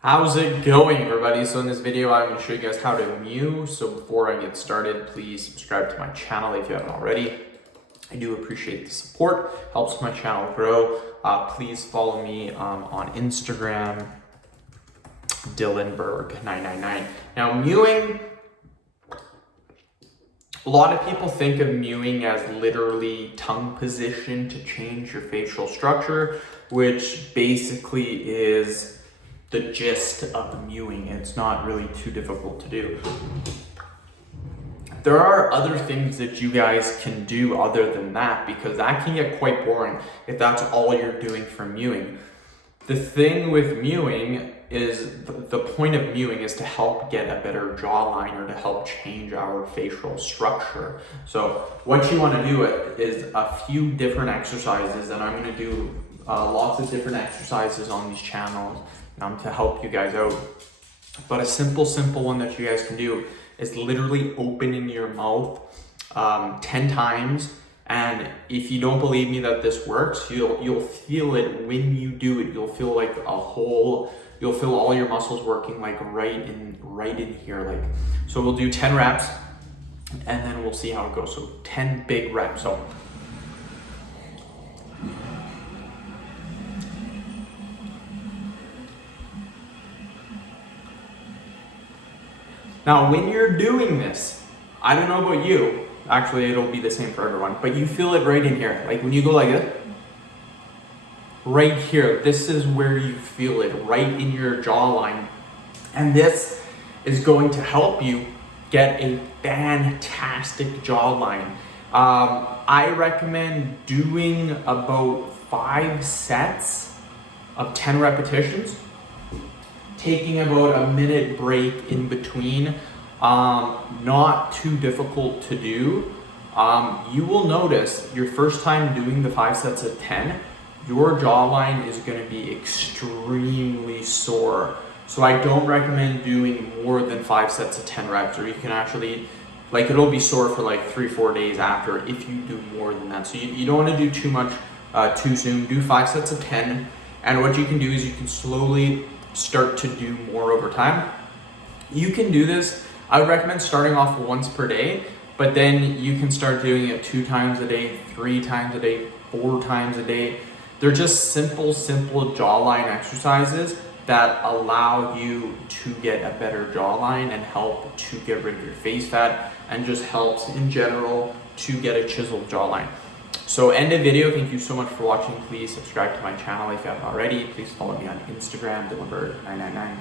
How's it going, everybody? So in this video, I'm going to show you guys how to mew. So before I get started, please subscribe to my channel if you haven't already. I do appreciate the support, helps my channel grow. Please follow me on Instagram, Dylanberg999. Now, mewing, a lot of people think of mewing as literally tongue position to change your facial structure, which basically is the gist of mewing. It's not really too difficult to do. There are other things that you guys can do other than that, because that can get quite boring if that's all you're doing for mewing. The thing with mewing is the point of mewing is to help get a better jawline or to help change our facial structure. So what you want to do is a few different exercises, and I'm going to do lots of different exercises on these channels to help you guys out. But a simple one that you guys can do is literally opening your mouth 10 times. And if you don't believe me that this works, you'll feel it when you do it. You'll feel like you'll feel all your muscles working like right in here. So we'll do 10 reps and then we'll see how it goes. So 10 big reps. So now, when you're doing this, I don't know about you, actually it'll be the same for everyone, but you feel it right in here. Like when you go like this, right here, this is where you feel it, right in your jawline. And this is going to help you get a fantastic jawline. I recommend doing about 5 sets of 10 repetitions, taking about a minute break in between. Not too difficult to do. You will notice your first time doing the 5 sets of 10, your jawline is going to be extremely sore. So I don't recommend doing more than 5 sets of 10 reps, or you can actually, it'll be sore for 3-4 days after if you do more than that. So you don't want to do too much too soon. Do 5 sets of 10, and what you can do is you can slowly start to do more over time. You can do this, I would recommend starting off once per day, but then you can start doing it 2 times a day, 3 times a day, 4 times a day. They're just simple jawline exercises that allow you to get a better jawline and help to get rid of your face fat, and just helps in general to get a chiseled jawline. So end of video. Thank you so much for watching. Please subscribe to my channel if you haven't already. Please follow me on Instagram, Dylanberg999.